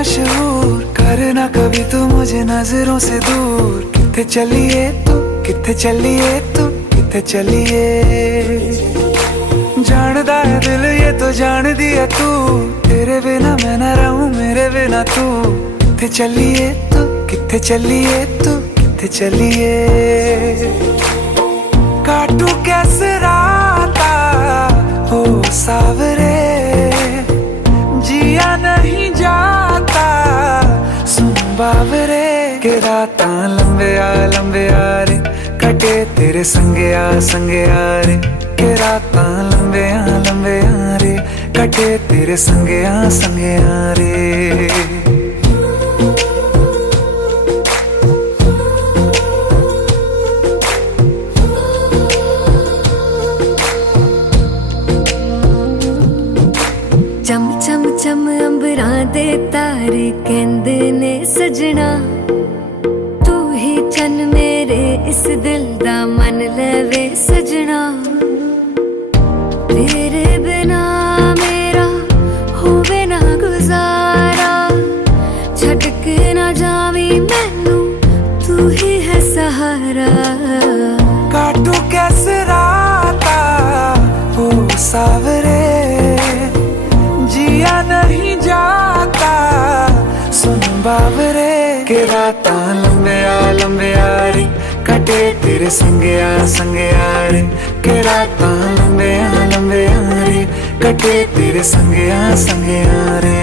मशहूर, करना कभी तू मुझे नजरों से दूर। किथे चलिए तू, किथे चलिए तू, किथे चलिए। जानदा है दिल ये तो जान दिया तू, तेरे बिना मैं न रहूं मेरे बिना तू। किथे चलिए तू, किथे चलिए तू, किथे चलिए। काटू कैसे राता हो सावरे, जिया नहीं जाता सुन बावरे। के रातां लंबे आ रे, कटे तेरे संगे आ रे। के रातां लंबे आ रे, कटे तेरे संगे आ रे। चम चम चम अंबरां दे तारे कहंदे ने सजना, तू ही चन मेरे इस दिल दा मन लवे सजना। तेरे बिना मेरा होवे ना गुजारा, छड़ के ना जावी मैनू तू ही है सहारा। काटू कैसे राता हो सावरे, जिया नहीं जाता सुन बावरे। के रातां लंबे आ रे, कटे तेरे संगे आ रे। के रातां लंबे आ रे, कटे तेरे संगे आ रे।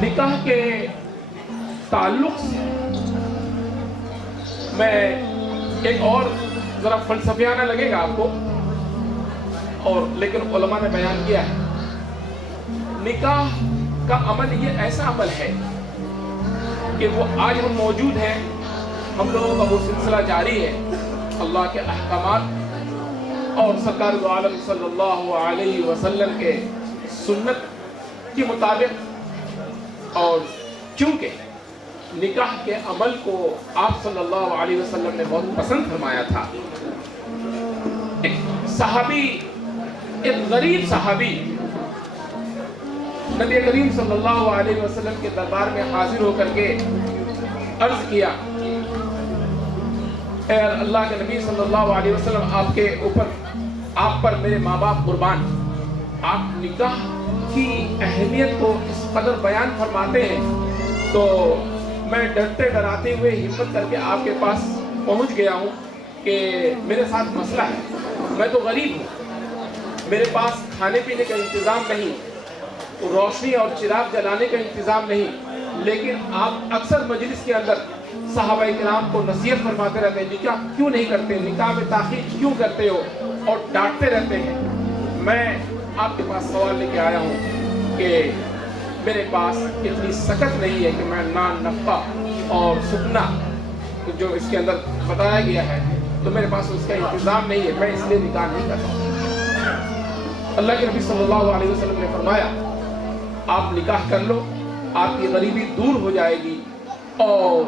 निकाह के ताल्लुक से मैं एक और जरा फलसफियाना लगेगा आपको, और लेकिन उलमा ने बयान किया है। निकाह का अमल ये ऐसा अमल है कि वो आज हम मौजूद हैं, हम लोगों का वो सिलसिला जारी है। अल्लाह के अहकामात और सरकार दो आलम सल्लल्लाहु अलैहि वसल्लम के सुन्नत के मुताबिक, और चूंकि निकाह के अमल को आप सल्लल्लाहु अलैहि वसल्लम ने बहुत पसंद फरमाया था। एक सहाबी, एक गरीब सहाबी नबी करीम सल्लल्लाहु अलैहि वसल्लम के दरबार में हाजिर होकर के अर्ज किया, ऐ अल्लाह के नबी सल्लल्लाहु अलैहि वसल्लम, आपके ऊपर, आप पर मेरे माँ बाप कुर्बान। आप निकाह की अहमियत को इस कदर बयान फरमाते हैं, तो मैं डरते डराते हुए हिम्मत करके आपके पास पहुंच गया हूं कि मेरे साथ मसला है। मैं तो गरीब हूं, मेरे पास खाने पीने का इंतज़ाम नहीं, रोशनी और चिराग जलाने का इंतज़ाम नहीं, लेकिन आप अक्सर मजलिस के अंदर सहाबाए किराम को नसीहत फरमाते रहते हैं, निकाह क्यों नहीं करते, निकाह में ताख़ीर क्यों करते हो, और डांटते रहते हैं। मैं आपके पास सवाल लेके आया हूँ कि मेरे पास इतनी सकत नहीं है कि मैं नान नफ़ा और सुखना جو اس کے اندر بتایا گیا ہے تو میرے پاس اس کا انتظام نہیں ہے، میں اس لیے نکاح نہیں کر سکتا۔ اللہ کے نبی صلی اللہ علیہ وسلم نے فرمایا آپ نکاح کر لو، آپ کی غریبی دور ہو جائے گی اور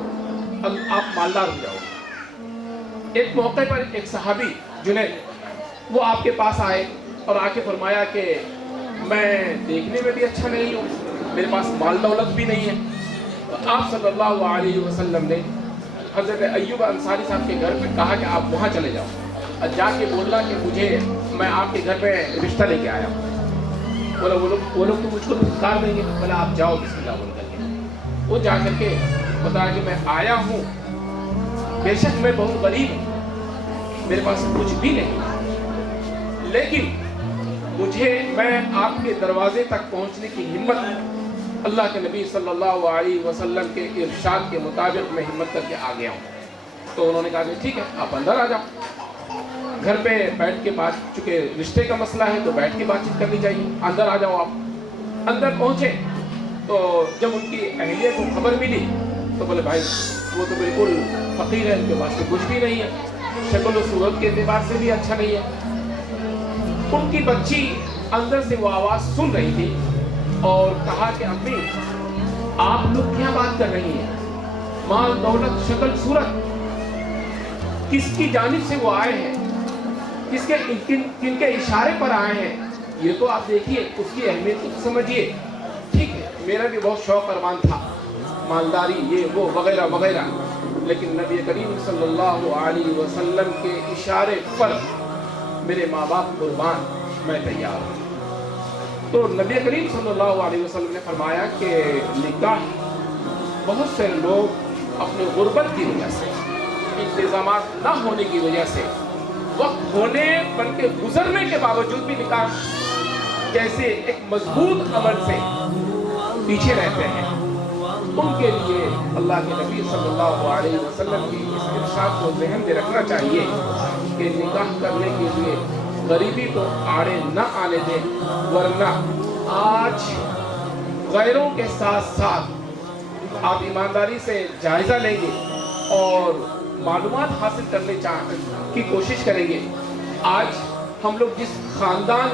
آپ مالدار ہو جاؤ گے۔ ایک موقع پر ایک صحابی جنید وہ آپ کے پاس آئے اور آ کے فرمایا کہ میں دیکھنے میں بھی اچھا نہیں ہوں، میرے پاس مال دولت بھی نہیں ہے۔ تو آپ صلی اللہ علیہ وسلم نے حضرت ایوب انصاری صاحب کے گھر پہ کہا کہ آپ وہاں چلے جاؤ اور جا کے بولنا کہ مجھے میں آپ کے گھر پہ رشتہ لے کے آیا ہوں۔ بولا وہ لوگ تو مجھ کو کار دیں گے، بولا آپ جاؤ بسم اللہ بول کر کے۔ وہ جا کر کے بتایا کہ میں آیا ہوں، بے شک میں بہت غریب ہوں، میرے پاس کچھ بھی نہیں، لیکن میں آپ کے دروازے تک پہنچنے کی ہمت اللہ کے نبی صلی اللہ علیہ وسلم کے ارشاد کے مطابق میں ہمت کر کے آ گیا ہوں۔ تو انہوں نے کہا کہ ٹھیک ہے آپ اندر آ جاؤ، گھر پہ بیٹھ کے بات، چونکہ رشتے کا مسئلہ ہے تو بیٹھ کے بات چیت کرنی چاہیے، اندر آ جاؤ۔ آپ اندر پہنچے تو جب ان کی اہلیہ کو خبر ملی تو بولے بھائی وہ تو بالکل فقیر ہے، ان کے پاس تو کچھ بھی نہیں ہے، شکل و صورت کے اعتبار سے بھی اچھا نہیں ہے۔ ان کی بچی اندر سے وہ آواز سن رہی تھی اور کہا کہ امی آپ لوگ کیا بات کر رہی ہیں، مال دولت شکل صورت کس کی جانب سے وہ آئے ہیں، کن کے اشارے پر آئے ہیں، یہ تو آپ دیکھیے، اس کی اہمیت کو سمجھیے۔ ٹھیک ہے میرا بھی بہت شوق ارمان تھا، مالداری یہ وہ وغیرہ وغیرہ، لیکن نبی کریم صلی اللہ علیہ وسلم کے اشارے پر میرے ماں باپ قربان، میں تیار ہوں۔ تو نبی کریم صلی اللہ علیہ وسلم نے فرمایا کہ نکاح بہت سے لوگ اپنے غربت کی وجہ سے، انتظامات نہ ہونے کی وجہ سے، وقت ہونے بلکہ گزرنے کے باوجود بھی نکاح جیسے ایک مضبوط عمل سے پیچھے رہتے ہیں۔ ان کے لیے اللہ کے نبی صلی اللہ علیہ وسلم کی اس ارشاد کو ذہن میں رکھنا چاہیے کہ نکاح کرنے کے لیے غریبی کو آڑے نہ آنے دیں، ورنہ آج غیروں کے ساتھ ساتھ آپ ایمانداری سے جائزہ لیں گے اور معلومات حاصل کرنے کی کوشش کریں گے۔ آج ہم لوگ جس خاندان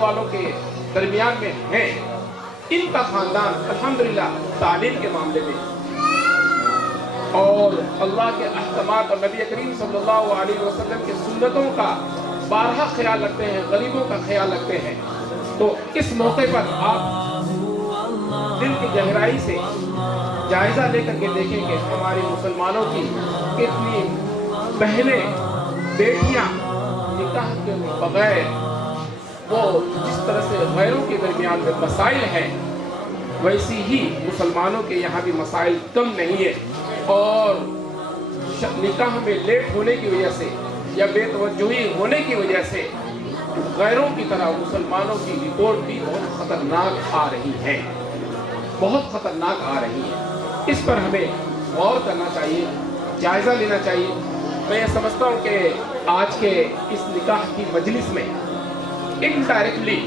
والوں کے درمیان میں ہیں، ان کا خاندان الحمدللہ تعلیم کے معاملے میں اور اللہ کے احکامات اور نبی کریم صلی اللہ علیہ وسلم کے سنتوں کا بارہا خیال رکھتے ہیں، غریبوں کا خیال رکھتے ہیں۔ تو اس موقع پر آپ دل کی گہرائی سے جائزہ لے کر کے دیکھیں کہ ہماری مسلمانوں کی کتنی بہنیں بیٹیاں نکاح کے بغیر وہ جس طرح سے غیروں کے درمیان میں مسائل ہیں، ویسی ہی مسلمانوں کے یہاں بھی مسائل کم نہیں ہے، اور نکاح میں لیٹ ہونے کی وجہ سے یا بے توجہی ہونے کی وجہ سے غیروں کی طرح مسلمانوں کی رپورٹ بھی بہت خطرناک آ رہی ہے، بہت خطرناک آ رہی ہے۔ اس پر ہمیں غور کرنا چاہیے، جائزہ لینا چاہیے۔ میں یہ سمجھتا ہوں کہ آج کے اس نکاح کی مجلس میں انڈائریکٹلی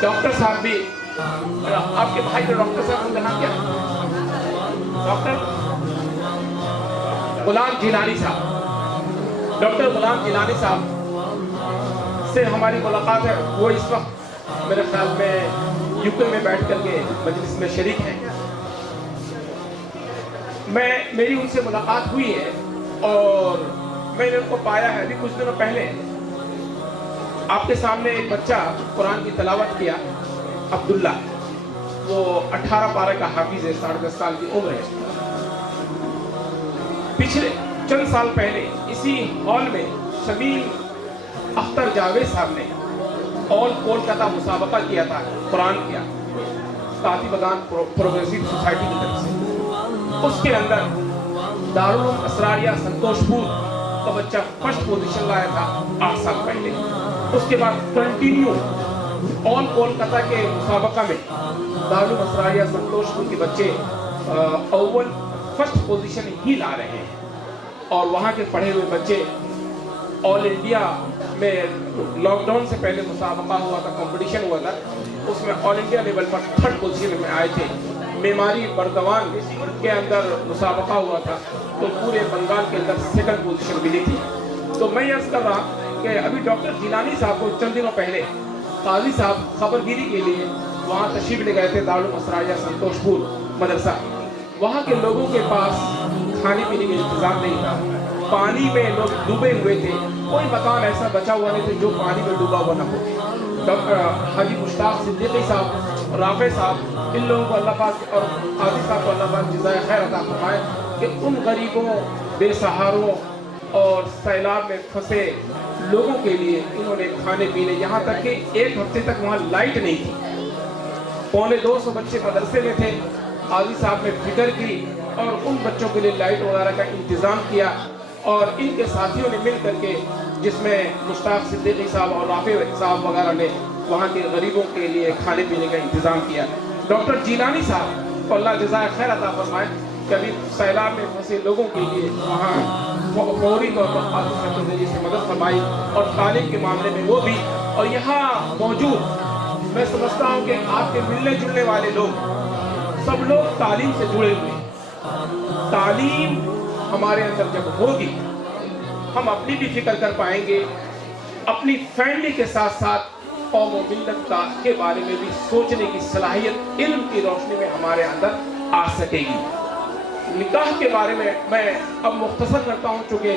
ڈاکٹر صاحب بھی، آپ کے بھائی کا ڈاکٹر صاحب کا نام کیا؟ ڈاکٹر غلام جیلانی صاحب، ڈاکٹر غلام جیلانی صاحب سے ہماری ملاقات ہے۔ وہ اس وقت میرے خیال میں یوکے میں بیٹھ کر کے مجلس میں شریک ہیں۔ میری ان سے ملاقات ہوئی ہے اور میں نے ان کو پایا ہے۔ ابھی کچھ دنوں پہلے آپ کے سامنے ایک بچہ قرآن کی تلاوت کیا، عبداللہ، وہ 18 پارہ کا حافظ ہے، 10.5 سال کی عمر ہے۔ پچھلے چند سال پہلے اسی ہال میں شمیم اختر جاوید صاحب نے آل کولکتہ مسابقہ کیا تھا قرآن کیا، کاتبگان پروگریسو سوسائٹی کی طرف سے۔ اس کے اندر دارالعلوم اسراریہ سنتوش پور کا بچہ فرسٹ پوزیشن لایا تھا 8 سال پہلے۔ اس کے بعد کنٹینیو آل کولکتہ کے مسابقہ میں دارالعلوم اسراریہ سنتوش پور کے بچے اول فرسٹ پوزیشن ہی لا رہے ہیں، اور وہاں کے پڑھے ہوئے بچے آل انڈیا میں لاک ڈاؤن سے پہلے مسابقہ ہوا تھا، کمپٹیشن ہوا تھا، اس میں آل انڈیا لیول پر 3rd پوزیشن میں آئے تھے۔ मेमारी बर्दवान के अंदर मुसाबका हुआ था, तो पूरे बंगाल के अंदर सेकंड पोजीशन मिली थी। तो मैं अर्ज कर रहा कि अभी डॉक्टर जिलानी साहब को चंद दिनों पहले काजी साहब खबरगिरी के लिए वहाँ तशरीफ ले गए थे, दारुल मसराया संतोषपुर मदरसा। वहाँ के लोगों के पास खाने पीने का इंतजाम नहीं था, पानी में लोग डूबे हुए थे, कोई मकान ऐसा बचा हुआ नहीं था जो पानी में डूबा हुआ न हो। डॉक्टर हाजी मुश्ताक सिद्दीकी साहब, राफे साहब, इन लोगों को अल्लाह पाक और काजी साहब को अल्लाह पाक जज़ाए खैर अता फरमाए कि उन गरीबों, बेसहारों और सैलाब में फंसे लोगों के लिए इन्होंने खाने पीने, यहाँ तक कि एक हफ्ते तक वहाँ लाइट नहीं थी, 250 बच्चे मदरसे में थे, काजी साहब ने फिक्र की और उन बच्चों के लिए लाइट वगैरह का इंतज़ाम किया। और इनके साथियों ने मिल करके, जिसमें मुश्ताक सिद्दीकी साहब और राफे साहब वगैरह ने वहाँ के गरीबों के लिए खाने पीने का इंतज़ाम किया। डॉक्टर जिलानी साहब को अल्लाह जज़ाए खैर अता फरमाए कि अभी सैलाब में फंसे लोगों के लिए वहाँ फौरी तौर पर काजी साहब के जरिए से मदद फरमाई और तालीम के मामले में वो भी। और यहाँ मौजूद मैं समझता हूँ कि आपके मिलने जुलने वाले लोग सब लोग तालीम से जुड़े हुए हैं। तालीम हमारे अंदर जब होगी, हम अपनी भी फिक्र कर पाएंगे, अपनी फैमिली के साथ साथ कौम और मिल्लत का के बारे में भी सोचने की सलाहियत इल्म की रोशनी में हमारे अंदर आ सकेगी। निकाह के बारे में मैं अब मुख्तसर करता हूँ, चूँकि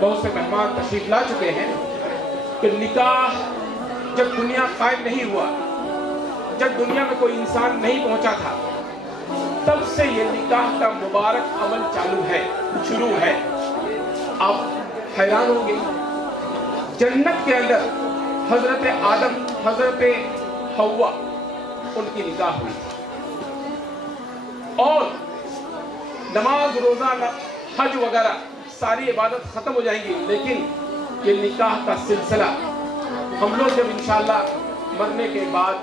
बहुत से मेहमान तशरीफ ला चुके हैं, कि निकाह जब दुनिया कायम नहीं हुआ, जब दुनिया में कोई इंसान नहीं पहुँचा था, तब से ये निकाह का मुबारक अमल चालू है, शुरू है। आप हैरान होंगे, जन्नत के अंदर हजरत आदम, हजरत हव्वा, उनकी निकाह हुई और नमाज, रोजा, हज वगैरह सारी इबादत खत्म हो जाएंगी, लेकिन ये निकाह का सिलसिला हम लोग जब इंशाअल्लाह मरने के बाद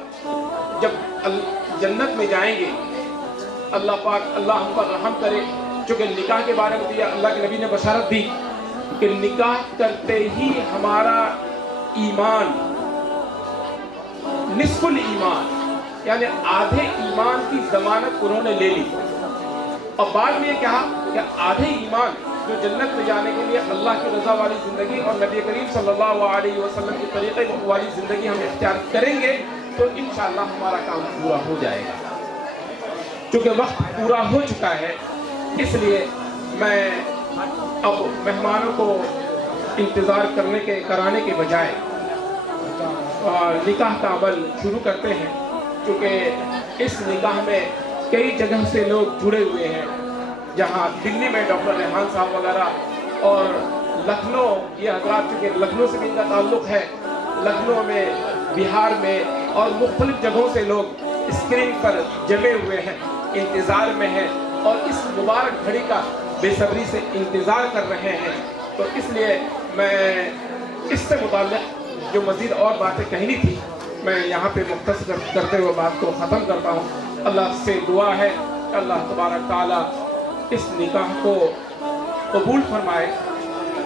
जब जन्नत में जाएंगे, अल्लाह पाक अल्लाह हम पर रहम करे। चूँकि निकाह के बारे में दिया, अल्लाह के नबी ने बशारत दी कि निकाह करते ही हमारा ईमान, निस्फुल ईमान, यानी आधे ईमान की जमानत उन्होंने ले ली। और बाद में ये कहा कि आधे ईमान जो जन्नत में जाने के लिए अल्लाह की रज़ा वाली ज़िंदगी और नबी करीम सल्लल्लाहु अलैहि वसल्लम के तरीक़े वाली ज़िंदगी हम इख्तियार करेंगे तो इंशाअल्लाह हमारा काम पूरा हो जाएगा। चूँकि वक्त पूरा हो चुका है, इसलिए मैं अब मेहमानों को इंतज़ार कराने के बजाय निकाह का अमल शुरू करते हैं। क्योंकि इस निकाह में कई जगह से लोग जुड़े हुए हैं, जहाँ दिल्ली में डॉक्टर रेहान साहब वगैरह और लखनऊ, ये हजरात चूँकि लखनऊ से भी इनका ताल्लुक़ है, लखनऊ में, बिहार में और मुख्तलिफ जगहों से लोग स्क्रीन पर जमे हुए हैं, इंतज़ार में हैं और इस मुबारक घड़ी का बेसब्री से इंतज़ार कर रहे हैं। तो इसलिए मैं इससे मुताल्लिक़ जो मज़ीद और बातें कहनी थी, मैं यहाँ पे मुख्तसर करते हुए बात को ख़त्म करता हूँ। अल्लाह से दुआ है अल्लाह तबारक ताला इस निकाह को कबूल फरमाए,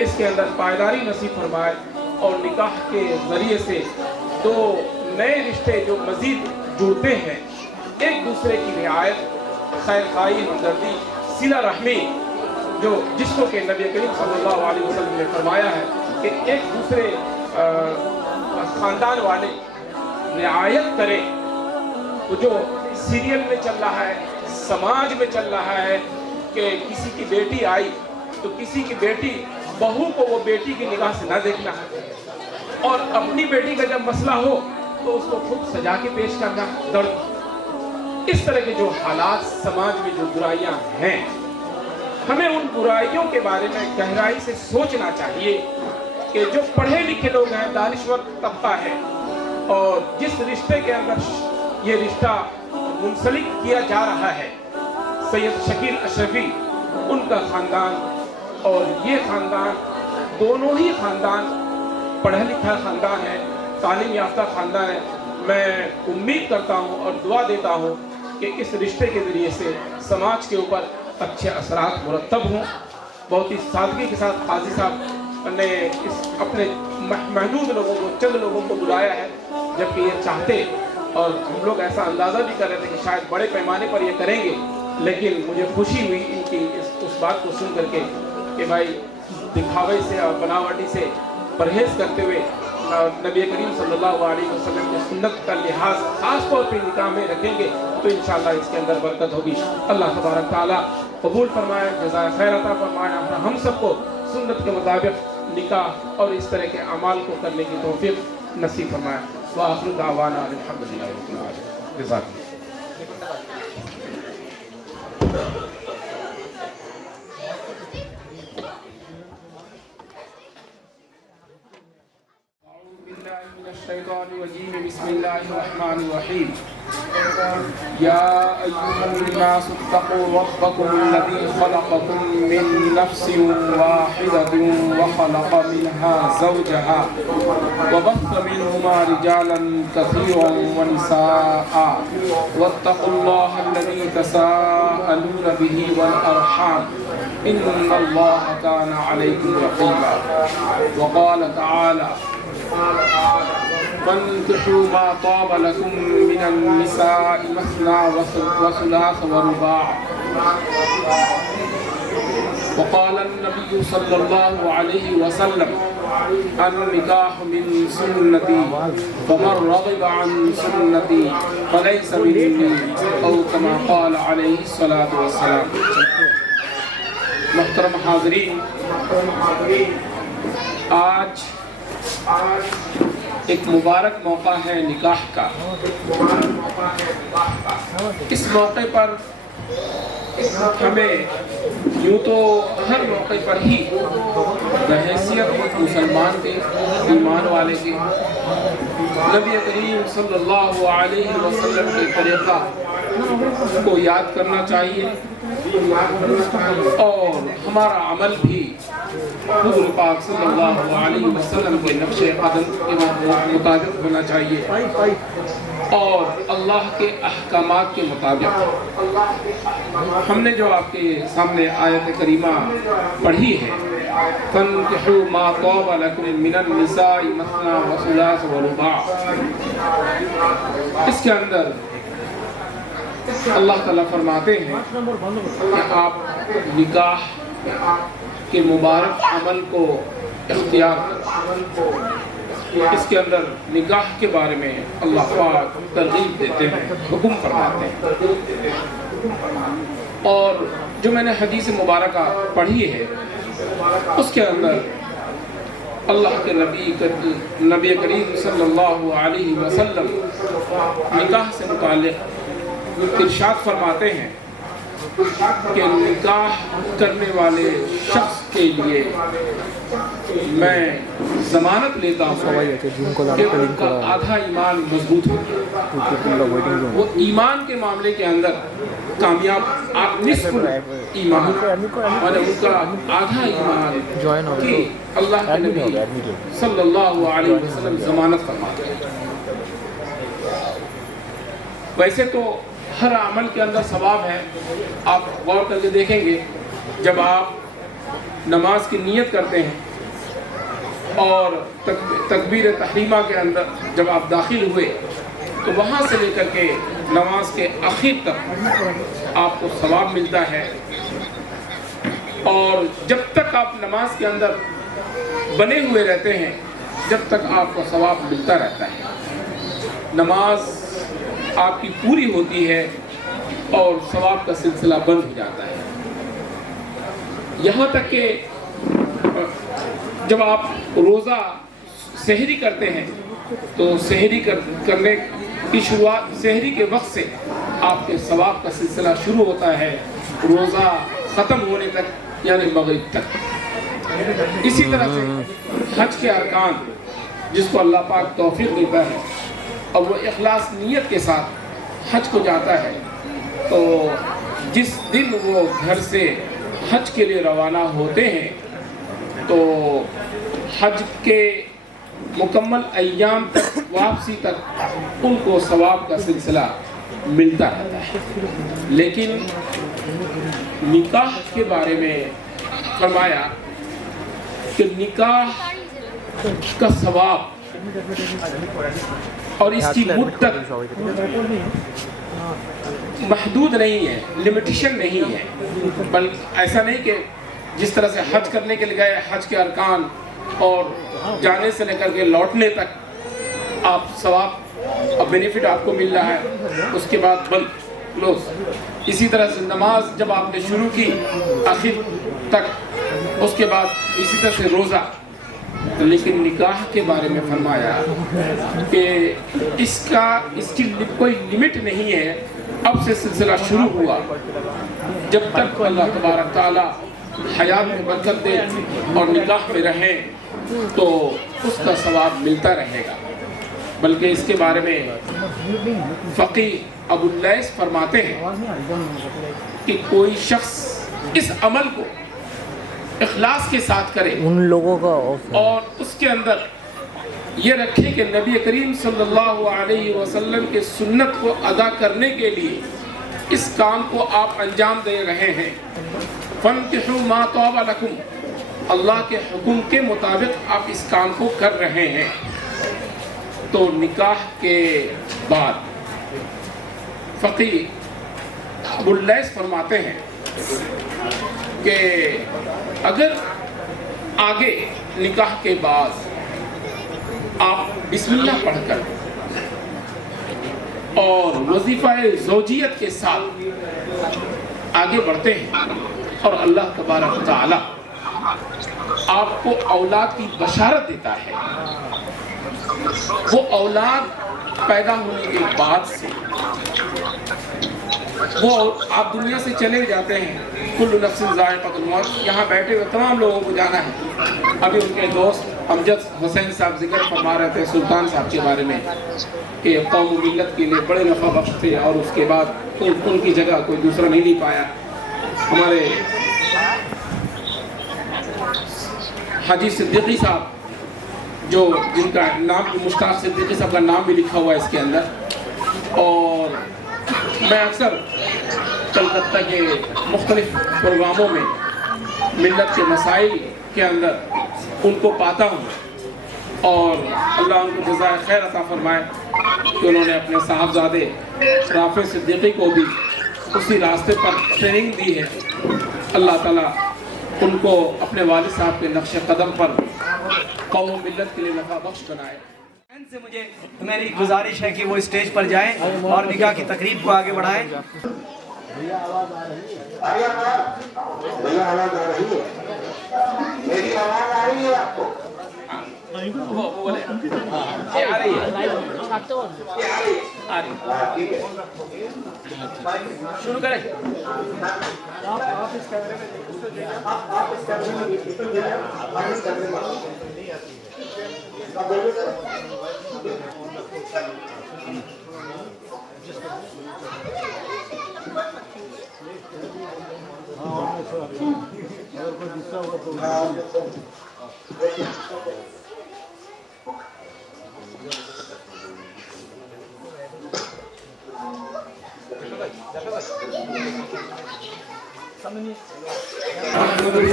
इसके अंदर पायदारी नसीब फरमाए और निकाह के ज़रिए से दो नए रिश्ते जो मज़ीद जुड़ते हैं, एक दूसरे की रियायत, खैर खाई, हमदर्दी, सिला रहमी, जो जिसको के नबी करीम सल्लल्लाहु अलैहि वसल्लम ने फरमाया है कि एक दूसरे ख़ानदान वाले रियायत करें। तो जो सीरियल में चल रहा है, समाज में चल रहा है कि किसी की बेटी आई तो किसी की बेटी, बहू को वो बेटी की निगाह से ना देखना है, और अपनी बेटी का जब मसला हो तो उसको खुद सजा के पेश करना, दर्द। इस तरह के जो हालात समाज में, जो बुराइयां हैं, हमें उन बुराइयों के बारे में गहराई से सोचना चाहिए कि जो पढ़े लिखे लोग हैं, दानिश्वर तबका है, और जिस रिश्ते के अंदर ये रिश्ता मुंसलिक किया जा रहा है, सैयद शकील अशरफी, उनका ख़ानदान और ये ख़ानदान, दोनों ही ख़ानदान पढ़ा लिखा ख़ानदान है, तालीम याफ्ता ख़ानदान है। मैं उम्मीद करता हूँ और दुआ देता हूँ कि इस रिश्ते के ज़रिए से समाज के ऊपर अच्छे असरात मुरतब हों। बहुत ही सादगी के साथ काजी साहब ने इस अपने महदूद लोगों को, चंद लोगों को बुलाया है, जबकि ये चाहते اور ہم لوگ ایسا اندازہ بھی کر رہے تھے کہ شاید بڑے پیمانے پر یہ کریں گے، لیکن مجھے خوشی ہوئی ان کی اس بات کو سن کر کے کہ بھائی دکھاوے سے اور بناوٹی سے پرہیز کرتے ہوئے نبی کریم صلی اللہ علیہ وسلم کی سنت کا لحاظ خاص طور پہ نکاح میں رکھیں گے تو انشاءاللہ اس کے اندر برکت ہوگی۔ اللہ تبارک تعالیٰ قبول فرمائے، جزائے خیر عطا فرمائے، ہم سب کو سنت کے مطابق نکاح اور اس طرح کے اعمال کو کرنے کی توفیق نصیب فرمائے۔ وآخر دعوانا الحمدللہ رب العالمین۔ جزاک اللہ۔ الشيطان الرجيم بسم الله الرحمن الرحيم يا أيها الناس اتقوا ربكم الذي خلقكم من نفس واحدة وخلق منها زوجها وبث منهما رجالا كثيرا ونساء واتقوا الله الذي تساءلون به والأرحام إن الله كان عليكم رقيبا وقال تعالى فانكحوا ما طاب لكم من النساء مثنى وثلاث ورباع وقال النبي صلى الله عليه وسلم النكاح من سنتي فمن رغب عن سنتي فليس مني أو كما قال عليه الصلاة والسلام۔ محترم حاضرین، آج ایک مبارک موقع ہے نکاح کا۔ اس موقع پر ہمیں یوں تو ہر موقع پر ہی بحیثیت مسلمان کے، ایمان والے کے، نبی کریم صلی اللہ علیہ وسلم کے طریقہ کو یاد کرنا چاہیے اور ہمارا عمل بھی حضور پاک صلی اللہ علیہ وسلم کے نقش قدم کے مطابق ہونا چاہیے اور اللہ کے احکامات کے مطابق۔ ہم نے جو آپ کے سامنے آیت کریمہ پڑھی ہے فَانْكِحُوا مَا طَابَ لَكُم مِّنَ النِّسَاءِ مَثْنَىٰ وَثُلَاثَ وَرُبَاعَ، اس کے اندر اللہ تعالیٰ فرماتے ہیں کہ آپ نکاح کے مبارک عمل کو اختیار کریں۔ اس کے اندر نکاح کے بارے میں اللہ پاک ترغیب دیتے ہیں، حکم فرماتے ہیں۔ اور جو میں نے حدیث مبارکہ پڑھی ہے اس کے اندر اللہ کے نبی کریم صلی اللہ علیہ وسلم نکاح سے متعلق ارشاد فرماتے ہیں کہ نکاح کرنے والے شخص کے لیے میں ضمانت لیتا ہوں کہ ان کا آدھا ایمان مضبوط ہو، وہ ایمان کے معاملے کے اندر کامیاب، نصف ایمان اور ان کا آدھا ایمان کی اللہ کے نبی صلی اللہ علیہ وسلم ضمانت فرماتے ہیں۔ ویسے تو ہر عمل کے اندر ثواب ہے، آپ غور کر کے دیکھیں گے جب آپ نماز کی نیت کرتے ہیں اور تکبیر تحریمہ کے اندر جب آپ داخل ہوئے تو وہاں سے لے کر کے نماز کے آخر تک آپ کو ثواب ملتا ہے، اور جب تک آپ نماز کے اندر بنے ہوئے رہتے ہیں جب تک آپ کو ثواب ملتا رہتا ہے۔ نماز آپ کی پوری ہوتی ہے اور ثواب کا سلسلہ بند ہو جاتا ہے، یہاں تک کہ جب آپ روزہ سحری کرتے ہیں تو سحری کرنے کی شروعات سحری کے وقت سے آپ کے ثواب کا سلسلہ شروع ہوتا ہے روزہ ختم ہونے تک، یعنی مغرب تک۔ اسی طرح سے حج کے ارکان جس کو اللہ پاک توفیق دیتا ہے اور وہ اخلاص نیت کے ساتھ حج کو جاتا ہے تو جس دن وہ گھر سے حج کے لیے روانہ ہوتے ہیں تو حج کے مکمل ایام تک، واپسی تک ان کو ثواب کا سلسلہ ملتا رہتا ہے۔ لیکن نکاح کے بارے میں فرمایا کہ نکاح کا ثواب اور اس کی مدت محدود نہیں ہے، لمیٹیشن نہیں ہے، بلکہ ایسا نہیں کہ جس طرح سے حج کرنے کے لیے گئے، حج کے ارکان اور جانے سے لے کر کے لوٹنے تک آپ ثواب اور بینیفٹ آپ کو مل رہا ہے، اس کے بعد بند کلوز. اسی طرح سے نماز جب آپ نے شروع کی آخر تک، اس کے بعد اسی طرح سے روزہ. لیکن نکاح کے بارے میں فرمایا کہ اس کی کوئی لمٹ نہیں ہے. اب سے سلسلہ شروع ہوا، جب تک اللہ تبارک تعالیٰ حیات میں برکت دے اور نکاح میں رہیں تو اس کا ثواب ملتا رہے گا. بلکہ اس کے بارے میں فقیہ ابو اللیث فرماتے ہیں کہ کوئی شخص اس عمل کو اخلاص کے ساتھ کرے ان لوگوں کا اور اس کے اندر یہ رکھے کہ نبی کریم صلی اللہ علیہ وسلم کے سنت کو ادا کرنے کے لیے اس کام کو آپ انجام دے رہے ہیں. فَانْكِحُوا مَا طَابَ لَكُمْ، اللہ کے حکم کے مطابق آپ اس کام کو کر رہے ہیں. تو نکاح کے بعد فقیہ ابو اللیث فرماتے ہیں کہ اگر آگے نکاح کے بعد آپ بسم اللہ پڑھ کر اور وظیفہ زوجیت کے ساتھ آگے بڑھتے ہیں اور اللہ تبارک تعالی آپ کو اولاد کی بشارت دیتا ہے، وہ اولاد پیدا ہونے کے بعد سے وہ آپ دنیا سے چلے جاتے ہیں. کل نفس ذائقۃ الموت، یہاں بیٹھے ہوئے تمام لوگوں کو جانا ہے. ابھی ان کے دوست امجد حسین صاحب ذکر فرما رہے تھے سلطان صاحب کے بارے میں کہ قوم و ملت کے لیے بڑے نفع بخش تھے اور اس کے بعد ان کی جگہ کوئی دوسرا نہیں لی پایا. ہمارے حاجی صدیقی صاحب جو جن کا نام مشتاق صدیقی صاحب کا نام بھی لکھا ہوا ہے اس کے اندر. اور میں اکثر کلکتہ کے مختلف پروگراموں میں ملت کے مسائل کے اندر ان کو پاتا ہوں اور اللہ ان کو جزائے خیر عطا فرمائے کہ انہوں نے اپنے صاحبزادے رافع صدیقی کو بھی اسی راستے پر ٹریننگ دی ہے. اللہ تعالیٰ ان کو اپنے والد صاحب کے نقش قدم پر قوم و ملت کے لیے نفع بخش بنائے. سے مجھے میری گزارش ہے کہ وہ اسٹیج پر جائیں اور نکاح کی تقریب کو آگے بڑھائیں. شروع کریں.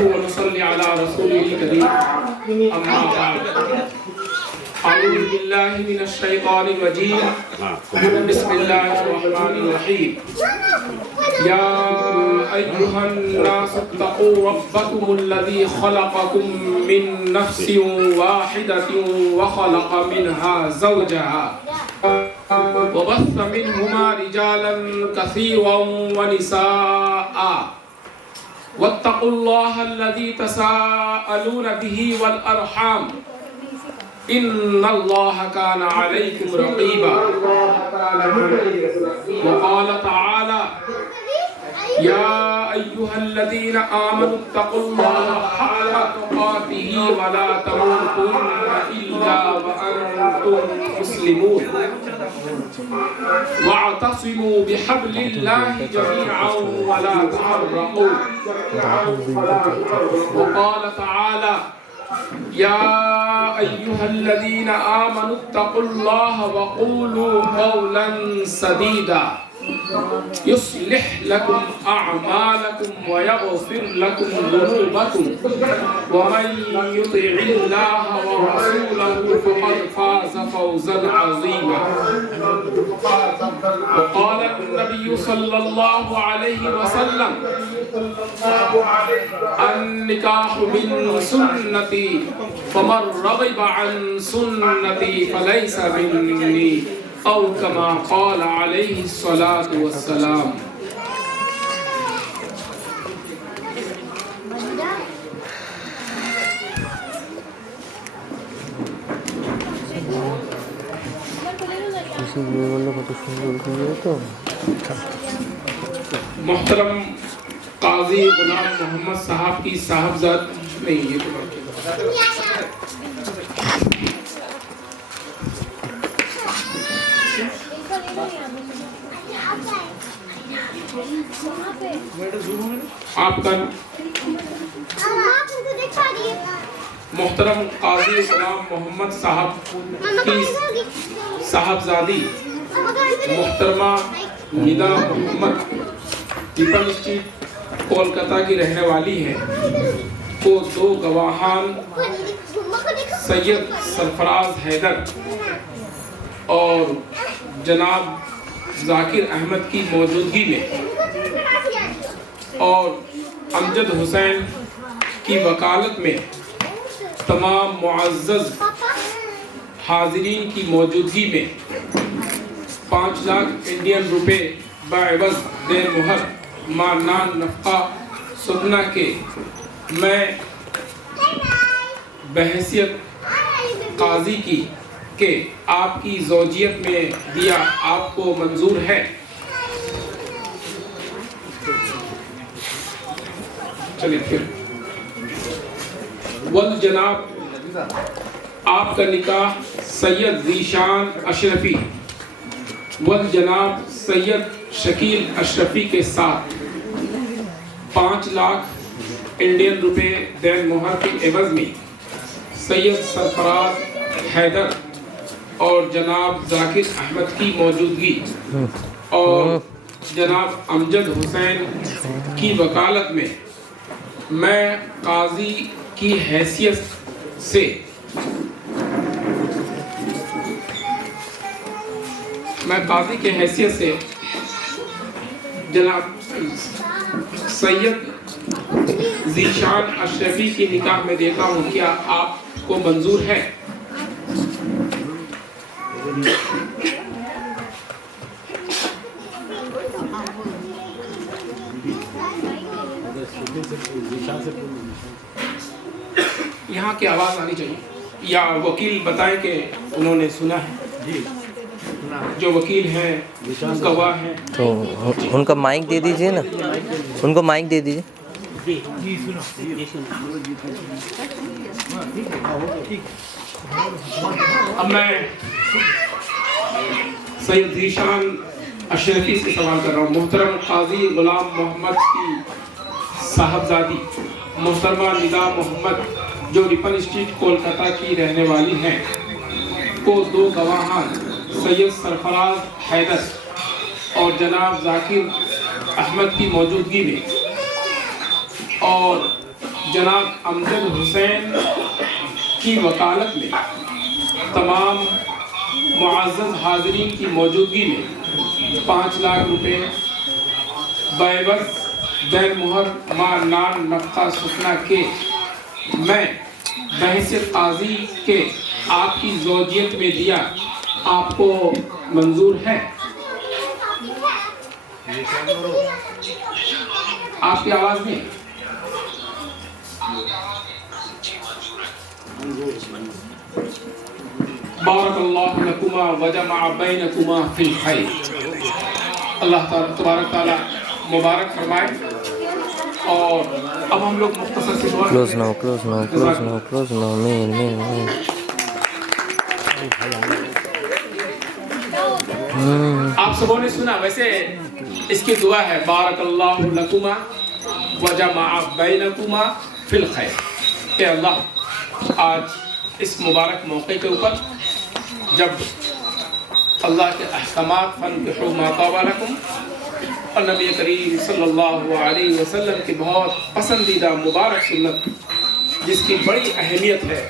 ونصلي على رسوله الكريم أما بعد. أعوذ بالله من الشيطان الرجيم. بسم الله الرحمن الرحيم. يا أيها الناس اتقوا ربكم الذي خلقكم من نفس واحدة وخلق منها زوجها وبث منهما رجالا كثيرا ونساء واتقوا الله الذي تساءلون به والأرحام إن الله كان عليكم رقيبا. وقال تعالى يا أيها الذين آمنوا اتقوا الله حق تقاته ولا تموتن إلا وأنتم مسلمون واعتصموا بحبل الله جميعا ولا تفرقوا. وقال تعالى يا أيها الذين آمنوا اتقوا الله وقولوا قولا سديدا يصلح لكم أعمالكم ويغفر لكم ذنوبكم ومن يطع الله ورسوله فقد فاز فوزا عظيما. وقال النبي صلى الله عليه وسلم النكاح من سنتي فمن رغب عن سنتي فليس مني أو كما قال عليه الصلاة والسلام. محترم قاضی غلام محمد صاحب کی صاحبزاد نہیں یہ تو آپ کا محترم قاضی غلام محمد صاحب کی صاحبزادی محترمہ ندا محمد ٹیپن اسٹریٹ کولکتہ کی رہنے والی ہے کو دو گواہان سید سرفراز حیدر اور جناب ذاکر احمد کی موجودگی میں اور امجد حسین کی وکالت میں تمام معزز حاضرین کی موجودگی میں 5 لاکھ انڈین روپے بعوض دیر مہر مانان نفقہ سکنا کے میں بحیثیت قاضی کی کہ آپ کی زوجیت میں دیا آپ کو منظور ہے؟ چلیے پھر والجناب آپ کا نکاح سید ذیشان اشرفی والجناب سید شکیل اشرفی کے ساتھ 5 لاکھ انڈین روپے دین مہر کے عوض میں سید سرفراز حیدر اور جناب ذاکر احمد کی موجودگی اور جناب امجد حسین کی وکالت میں قاضی کی حیثیت سے جناب سید ذیشان اشرفی کی نکاح میں دیتا ہوں، کیا آپ کو منظور ہے؟ یہاں کی آواز آنی چاہیے یا وکیل بتائیں کہ انہوں نے سنا ہے، جو وکیل ہیں گواہ ہیں تو ان کا مائک دے دیجئے نا، ان کو مائک دے دیجئے. اب میں سید ذیشان اشرفی سے سوال کر رہا ہوں. محترم قاضی غلام محمد کی صاحبزادی محترمہ ندا محمد جو ریپن اسٹریٹ کولکتہ کی رہنے والی ہیں کو دو گواہان سید سرفراز حیدر اور جناب ذاکر احمد کی موجودگی میں اور جناب امجد حسین کی وکالت میں تمام معزز حاضرین کی موجودگی میں 5 لاکھ روپے بعوض دین مہر مانان نفقہ سکنا کے میں بحیثیت قاضی کے آپ کی زوجیت میں دیا آپ کو منظور ہے؟ آپ کی آواز نہیں. بارک اللہ لکما وجمع بینکما فی الخیر. اللہ تبارک تعالیٰ مبارک فرمائے. اور اب ہم لوگ مختصر سے دعا کلوز نو کلوز نو کلوز نو کلوز نو مین مین مین. آپ سبوں نے سنا، ویسے اس کی دعا ہے بارک اللہ لکما وجمع بینکما فی الخیر. کہ اللہ آج اس مبارک موقع کے اوپر جب अल्लाह के अहकामात फन्किहू मा ताबा लकुम और नबी करीम सल्लल्लाहु अलैहि वसल्लम की बहुत पसंदीदा मुबारक सुन्नत जिसकी बड़ी अहमियत है,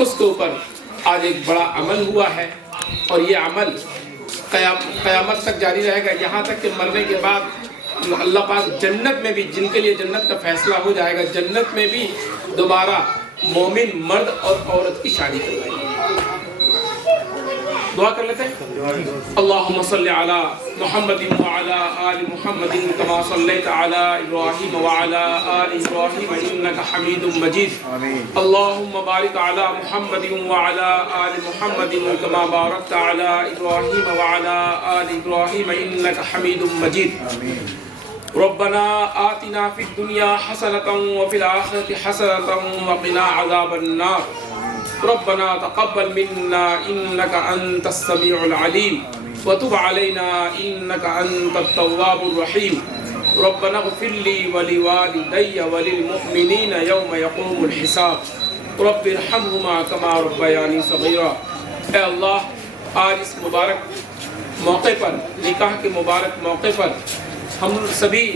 उसके ऊपर आज एक बड़ा अमल हुआ है और ये अमल क़यामत तक जारी रहेगा, यहाँ तक कि मरने के बाद अल्लाह पाक जन्नत में भी, जिनके लिए जन्नत का फैसला हो जाएगा, जन्नत में भी दोबारा मोमिन मर्द और औरत की शादी करवाएगी। दुआ कर लेते हैं। अल्लाहुम्मा सल्लि अला मुहम्मदिन व अला आलि मुहम्मदिन कमा सल्लैता अला इब्राहीम व अला आलि इब्राहीम इन्नका हमीदुम मजीद। अल्लाहुम्मा बारिक अला मुहम्मदिन व अला आलि मुहम्मदिन कमा बारकता अला इब्राहीम व अला आलि इब्राहीम इन्नका हमीदुम मजीद। रब्बना आतिना फिद दुनिया हसनतन व फिल आखिरति हसनतन व क़िना अज़ाबन नार। रब्बना तक़ब्बल मिन्ना इन्नका अंतस समीउल अलीम व तुब अलैना इन्नका अंतत तव्वाबुर रहीम। रब्बना इग़फिर ली व लिवालिदैया व लिलमुमिनीना यौम यक़ूमुल हिसाब। रब्बिरहमहुमा कमा रब्बयानी सग़ीरा। ऐ अल्लाह, आज इस मुबारक मौके पर, निकाह के मुबारक मौके पर हम सभी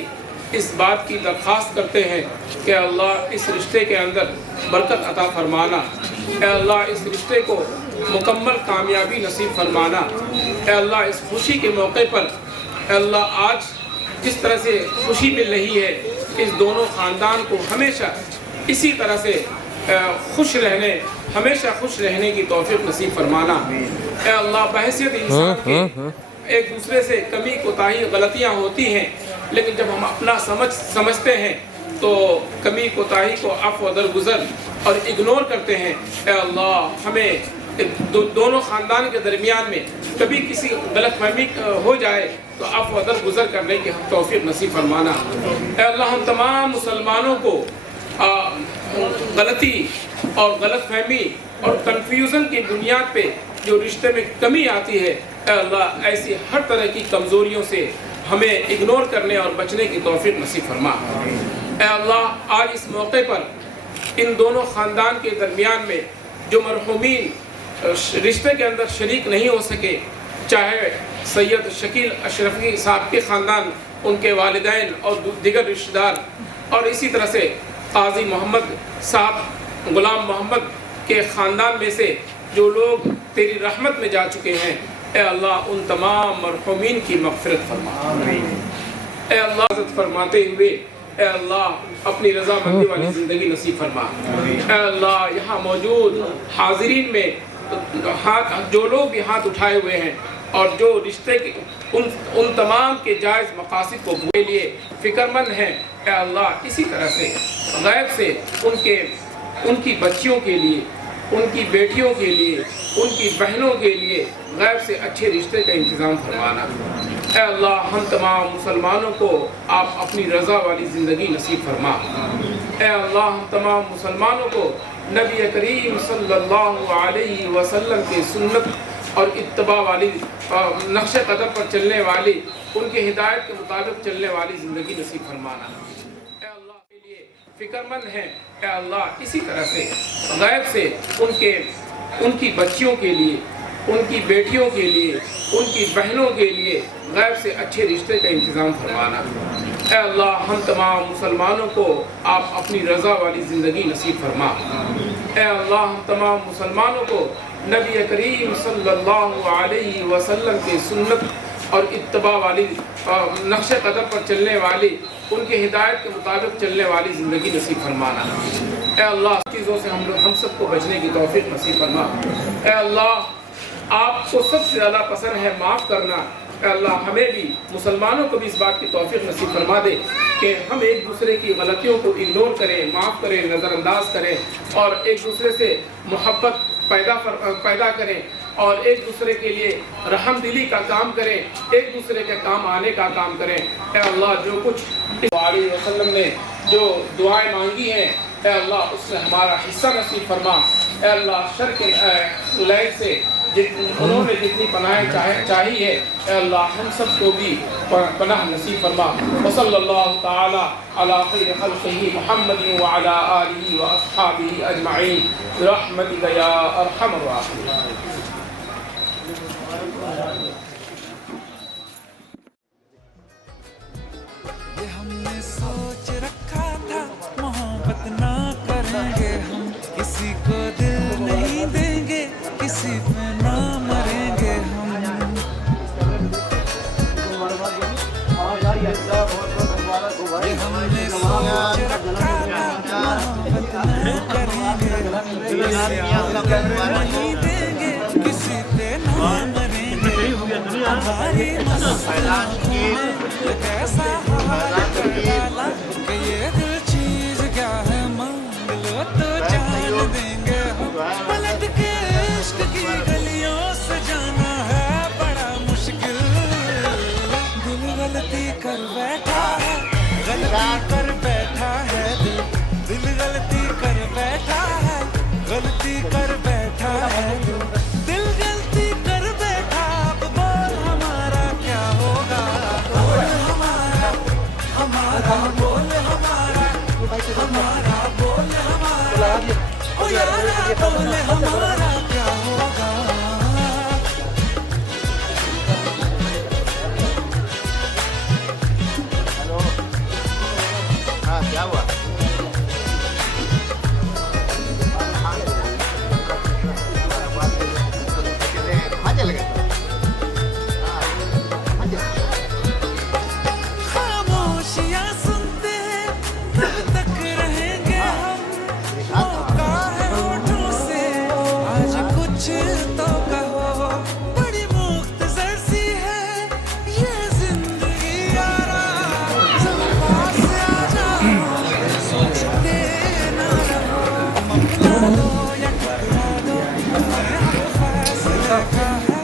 इस बात की दरख्वास्त करते हैं कि अल्लाह इस रिश्ते के अंदर बरकत अता फरमाना। ऐ अल्लाह, इस रिश्ते को मुकम्मल कामयाबी नसीब फरमाना। ऐ अल्लाह, इस खुशी के मौके पर ऐ अल्लाह, आज जिस तरह से खुशी मिल रही है, इस दोनों ख़ानदान को हमेशा इसी तरह से खुश रहने, हमेशा खुश रहने की तौफीक नसीब फरमाना। ऐ अल्लाह, बहैसियत इंसान के एक दूसरे से कमी कोताही गलतियाँ होती हैं, लेकिन जब हम अपना समझते हैं तो कमी कोताही को अफ़्व दरगुज़र और इग्नोर करते हैं। ऐ अल्लाह, हमें दोनों ख़ानदान के दरमियान में कभी किसी गलतफहमी हो जाए तो अफ़्व दरगुज़र करने की हम तौफ़ीक़ नसीब फरमाना। ऐ अल्लाह, हम तमाम मुसलमानों को गलती और गलतफहमी और कन्फ्यूज़न की बुनियाद पे जो रिश्ते में कमी आती है, ऐ अल्लाह, ऐसी हर तरह की कमज़ोरियों से हमें इग्नोर करने और बचने की तौफीक नसीब फरमा। ऐ अल्लाह, आज इस मौके पर इन दोनों ख़ानदान के दरमियान में जो मरहूमीन रिश्ते के अंदर शरीक नहीं हो सके, चाहे सैयद शकील अशरफी साहब के ख़ानदान, उनके वालिदैन और दीगर रिश्तेदार, और इसी तरह से काजी मोहम्मद साहब ग़ुलाम मोहम्मद के ख़ानदान में से जो लोग तेरी रहमत में जा चुके हैं, ऐ अल्लाह, उन तमाम मरहूमीन की मग़फ़िरत फरमा। ऐ अल्लाह, इज़्ज़त फरमाते हुए ऐ अल्लाह, अपनी रज़ामंदी वाली ज़िंदगी नसीब फरमा। ऐ अल्लाह, यहाँ मौजूद हाज़रीन में हाथ जो लोग भी हाथ उठाए हुए हैं और जो रिश्ते के उन तमाम के जायज़ मक़ासिद को के लिए फ़िक्रमंद हैं, ऐ अल्लाह, इसी तरह से गैब से उनकी बच्चियों के लिए, उनकी बेटियों के लिए, उनकी बहनों के लिए गैब से अच्छे रिश्ते का इंतज़ाम फरमाना। ऐ अल्लाह, हम तमाम मुसलमानों को आप अपनी रज़ा वाली ज़िंदगी नसीब फरमा। ऐ अल्लाह, हम तमाम मुसलमानों को नबी करीम सल्लल्लाहु अलैहि वसल्लम के सुन्नत और इत्तबा वाली नक्श कदम पर चलने वाली, उनके हिदायत के मुताबिक चलने वाली ज़िंदगी नसीब फरमाना। ऐ अल्लाह, के लिए फ़िक्रमंद हैं, ऐ अल्लाह, इसी तरह से गैब से उनकी बच्चियों के लिए, उनकी बेटियों के लिए, उनकी बहनों के लिए गैब से अच्छे रिश्ते का इंतज़ाम फरमाना। ऐ अल्लाह, हम तमाम मुसलमानों को आप अपनी रज़ा वाली ज़िंदगी नसीब फरमा। ऐ अल्लाह, हम तमाम मुसलमानों को नबी करीम सल्लल्लाहु अलैहि वसल्लम के सुन्नत और इत्तबा वाली नक्श कदम पर चलने वाली, उनके हिदायत के मुताबिक चलने वाली ज़िंदगी नसीब फरमाना। ऐ अल्लाह, चीज़ों से हम सबको बचने की तौफीक नसीब फरमा। ऐ अल्लाह, आपको सबसे ज़्यादा पसंद है माफ़ करना। ऐ अल्लाह, हमें भी मुसलमानों को भी इस बात की तौफीक नसीब फरमा दे कि हम एक दूसरे की गलतियों को इग्नोर करें, माफ़ करें, नज़रअंदाज करें और एक दूसरे से मोहब्बत पैदा करें और एक दूसरे के लिए रहमदिली का काम करें, एक दूसरे के काम आने का काम करें। ऐ अल्लाह, जो कुछ अलैहि वसल्लम ने जो दुआएं मांगी हैं, ऐ अल्लाह, उसमें हमारा हिस्सा नसीब फरमा। ऐ अल्लाह, शर के लैन से उन्होंने जितनी पनाहें चाही है, ऐ अल्लाह, हम सबको भी पनाह नसीब फरमा। वसल्लल्लाहु तआला अला खैरि खल्क़िही मुहम्मदिन व अला आलिही व अस्हाबिही अजमईन बिरहमतिका या अरहमर राहिमीन। हमने सोच रखा था मोहब्बत नहीं देंगे किसी पे ना मरेंगे हमारी कैसा हाल कर डाला कि ये दिल चीज क्या है मांग लो तो जान देंगे हम पलट के इश्क की गलियों से जाना है बड़ा मुश्किल दिल गलती कर बैठा है गलती कर बैठा है दिल गलती कर बैठा है गलती कर बैठा है दिल गलती कर बैठा अब बोल हमारा क्या होगा बोल हमारा बोल हमारा बोल हमारा ओ यारा बोल हमारा क्या होगा हाँ क्या हुआ कहाँ चले गए खामोशियाँ सुनते तब तक रहेंगे हम मौका है होठों से आज कुछ तो कहो बड़ी मुख्तसर सी है ये जिंदगी यारा जरा पास आ जाओ सोचते ना रहो ममला दो या ठुकरा दो मैं हर फैसले का है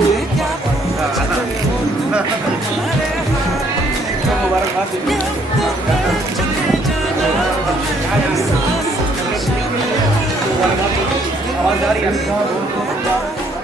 ये क्या पूछते हो तुम हमारे हाथ आवाज आ रही है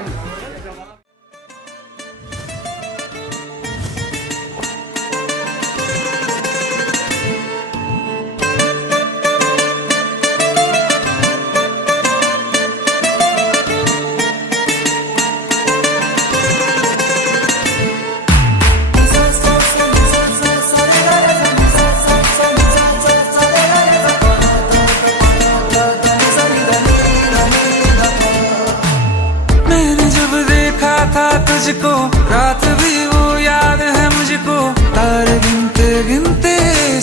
मैंने जब देखा था तुझको रात भी वो याद है मुझको तारे गिनते गिनते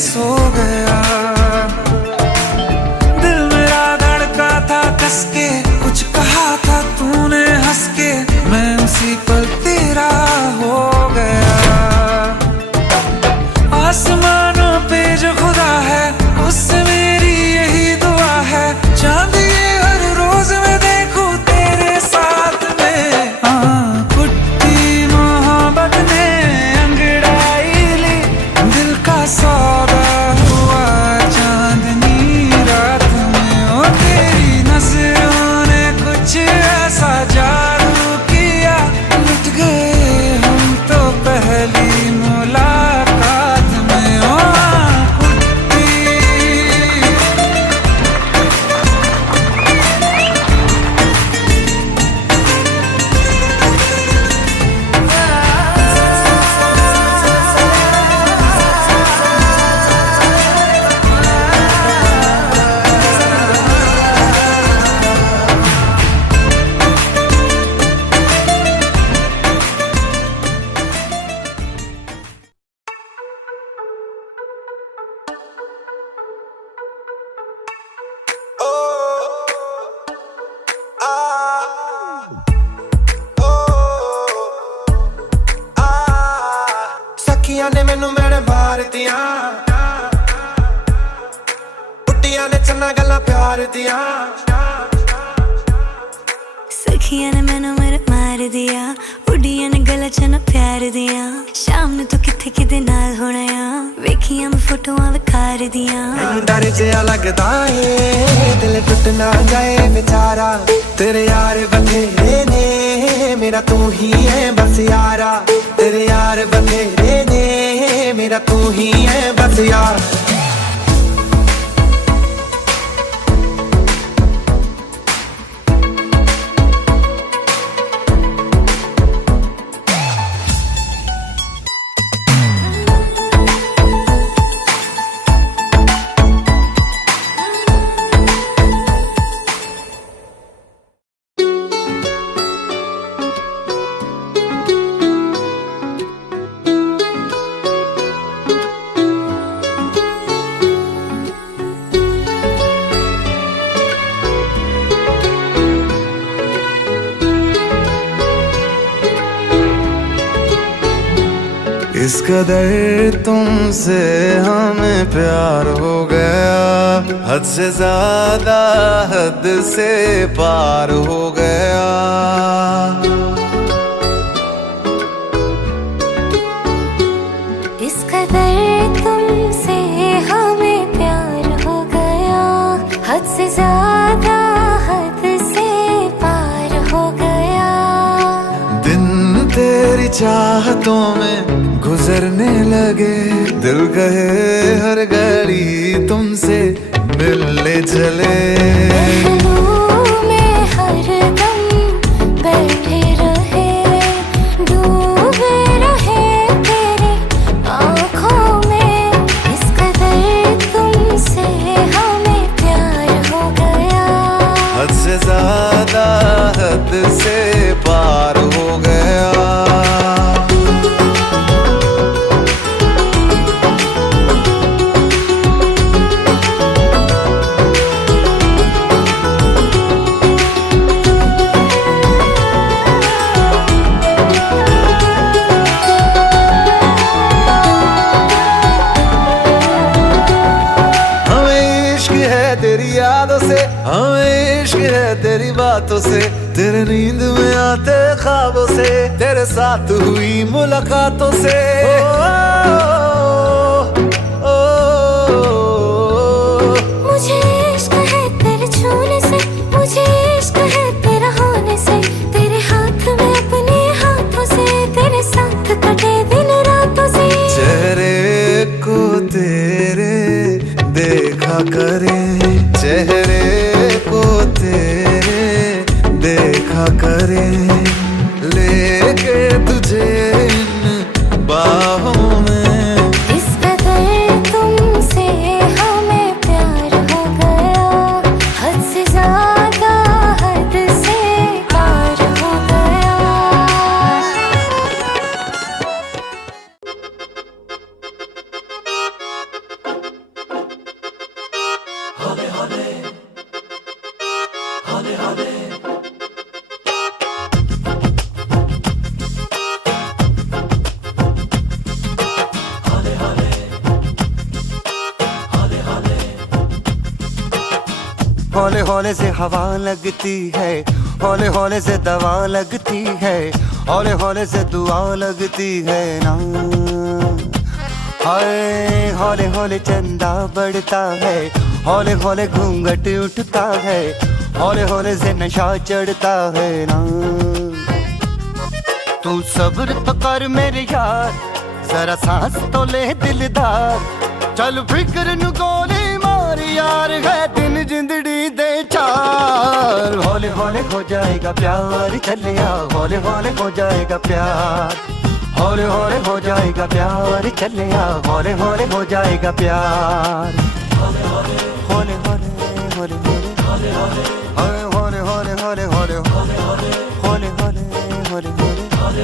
सो गया दिल मेरा धड़का था कस के कुछ कहा था तूने हंस के मैं उसी पल तेरा हो गया आसमानों पे जो खुदा है उससे मेरी यही दुआ है चांद ये हर रोज मैं देखूं तेरे साथ में कुट्टी मोहब्बत ने अंगड़ाई ली दिल का सौदा हुआ चांदनी रात में ओ तेरी नजरों ने कुछ ऐसा जादू किया लुट गए हम तो पहली मुलाकात में ओ कुट्टी सखियां ने मैनू मेरे बार दिया बुढ़िया ने चन्ना गल्ला प्यार दिया सखिया ने मैनू मेरे मार दिया उड़िया ने गला चना प्यार दिया शाम ਨੂੰ ਤੂੰ ਕਿੱਥੇ ਕਿਦੇ ਨਾਲ ਹੋਣਾ ਆ ਵੇਖੀਆਂ ਮੈਂ ਫੋਟੋਆਂ ਵਿਖਾਰ ਦੀਆਂ डर जिहा लगदा ए दिल टुट ना जाए बेचारा तेरे यार बथेरे ने मेरा तू ही है बस यारा तेरे यार बथेरे ने मेरा तू ही है बस यार इस कदर तुमसे हमें प्यार हो गया, हद से ज्यादा हद से पार हो गया। इस कदर तुमसे हमें प्यार हो गया, हद से ज्यादा हद से पार हो गया। दिन तेरी चाहतों में गुजरने लगे, दिल कहे हर घड़ी तुमसे मिलने चले। महलों में हरदम बैठे रहे, डूबे रहे तेरी आँखों में। इस कदर तुमसे हमें प्यार हो गया, हद से ज्यादा हद से पार हो गया। तेरी यादों से, हमें इश्क है तेरी बातों से, तेरे नींद में आते ख्वाबों से, तेरे साथ हुई मुलाकातों से। मुझे इश्क है तेरे छूने से, मुझे इश्क है तेरा होने से, तेरे हाथ में अपने हाथों से, तेरे साथ कटे दिन रातों से। चेहरे को तेरे देखा करे, चेहरे को तेरे देखा करे, लेके तुझे इन बाहों में। इस कदर तुमसे हमें प्यार हो गया, हद से ज्यादा हद से पार हो गया। हौले हौले से हवा लगती है, हौले हौले से दवा लगती है, हौले हौले से दुआ लगती है ना। हाय हौले हौले चंदा बढ़ता है, हौले हौले घूंघट उठता है, हौले हौले से नशा चढ़ता है ना। तू सब्र तो कर मेरे यार, जरा सांस तो ले दिलदार, चल फिक्र नु गोली मार यार, है दिन जिंदड़ी दे चार। हौले हौले हो जाएगा प्यार, चलिया हौले हौले हो जाएगा प्यार, हौले हौले हो जाएगा प्यार, चलिया हौले हौले हो जाएगा प्यार। हौले हौले हौले हौले हौले हौले हौले हौले हौले हौले हौले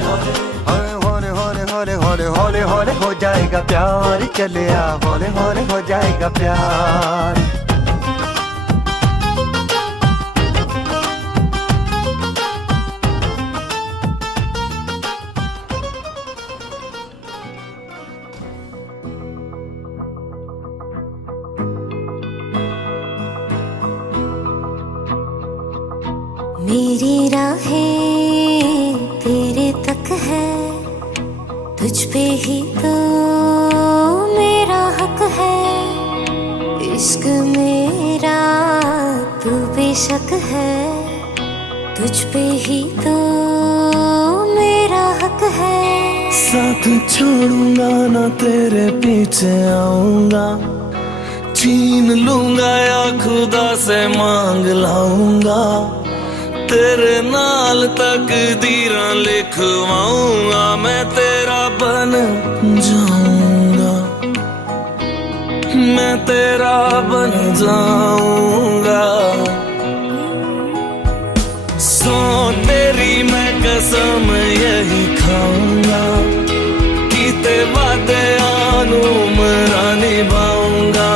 हौले हौले हौले हौले हौले हौले हो जाएगा प्यार, चलिया हौले हौले हो जाएगा प्यार। मेरी राहें तेरे तक है, तुझ पे ही तो मेरा हक है। इश्क मेरा तू बेशक है, तुझ पे ही तो मेरा हक है। साथ छोड़ूंगा ना तेरे पीछे आऊंगा, छीन लूंगा या खुदा से मांग लाऊंगा, तेरे नाल तकदीरां लिखवाऊंगा, मैं तेरा बन जाऊंगा, मैं तेरा बन जाऊंगा। सो तेरी मैं कसम यही खाऊंगा, कीते वादे आनू मरा निभाऊंगा,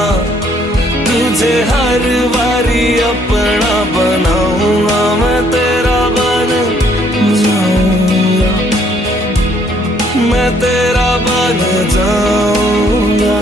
तुझे हर बारी अपना बनाऊंगा, मैं तेरा बन जाऊंगा, मैं तेरा बन जाऊंगा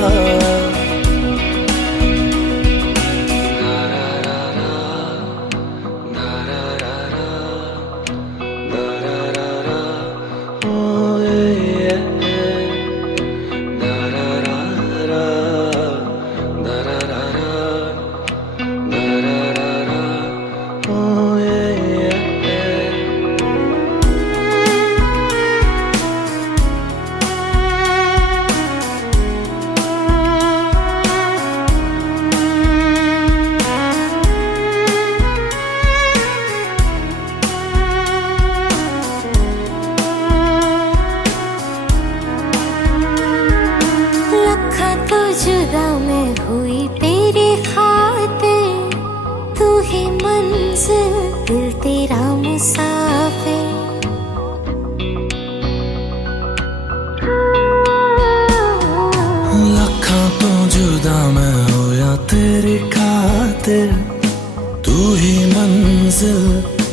लखा तो जुदा मैं हुई तेरे खातिर तू ही मंजिल दिल तेरा मुसाफिर लखा तो जुदा मैं होया तेरी खातिर तू ही मंजिल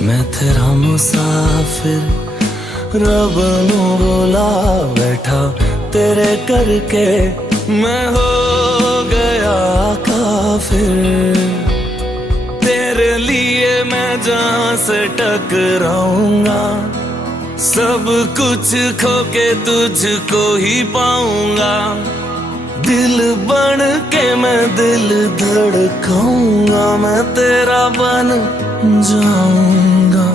मैं तेरा मुसाफिर रब नू बोला बैठा तेरे करके मैं हो गया काफिर तेरे लिए मैं जहां से टकराऊंगा सब कुछ खो के तुझको ही पाऊंगा दिल बन के मैं दिल धड़काऊंगा मैं तेरा बन जाऊंगा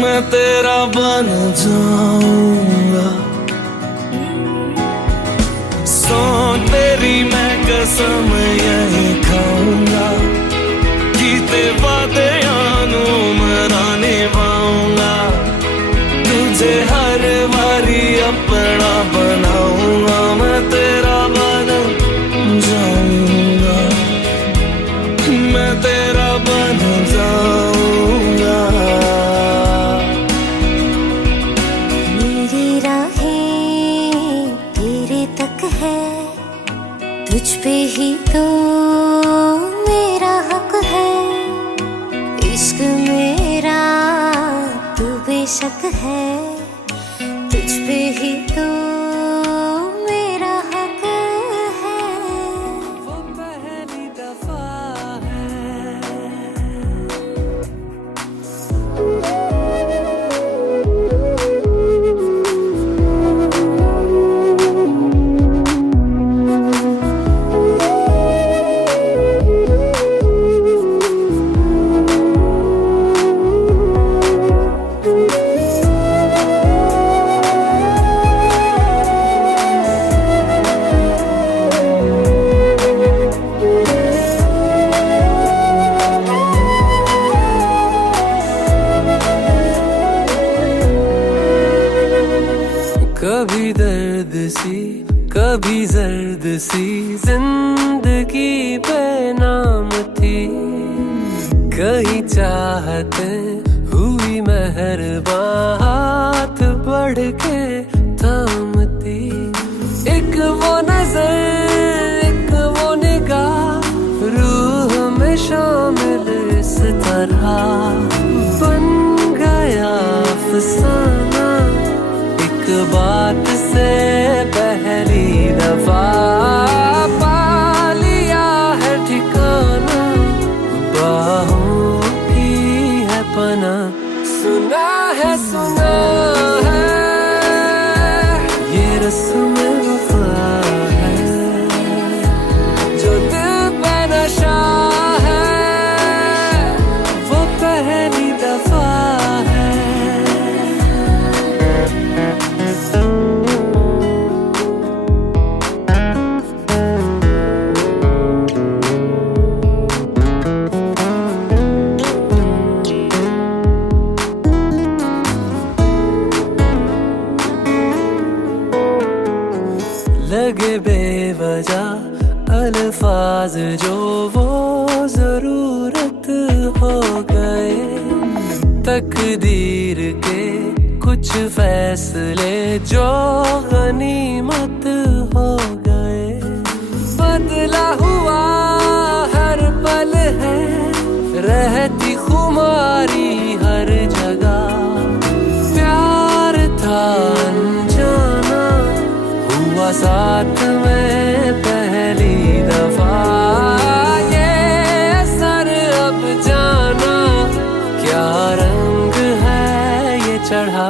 मैं तेरा बन जाऊंगा सो तेरी मैं कसम यही खाऊंगा कीते वादे आनू मरा निभाऊंगा तुझे हर बारी अपना बनाऊंगा मैं तेरा बन जाऊंगा मैं तेरा बन जाऊंगा मेरी राहें तेरे तक है तुझ पे ही तो मेरा हक है इश्क मेरा तू बेशक है तुझ पे ही तो मेरा हक है वो पहली दफा कभी दर्द सी कभी जर्द सी जिंदगी बेनाम थी कहीं चाहते हुई मेहरबान हाथ बढ़ के थामती एक वो नजर एक वो निगाह रूह में शामिल इस तरह बन गया अफसाना एक बात से पहली दफा पा लिया है ठिकाना बाहों की है पना सुना है ये रस्म वफा है जो दिल पे नशा है वो पहली दफा है लगे बेवजह अल्फाज जो वो जरूरत हो गए तकदीर के कुछ फैसले जो गनीमत हो गए बदला हुआ हर पल है रहती खुमारी हर जगह प्यार था अनजान साथ में पहली दफा, ये असर अब जाना क्या रंग है ये चढ़ा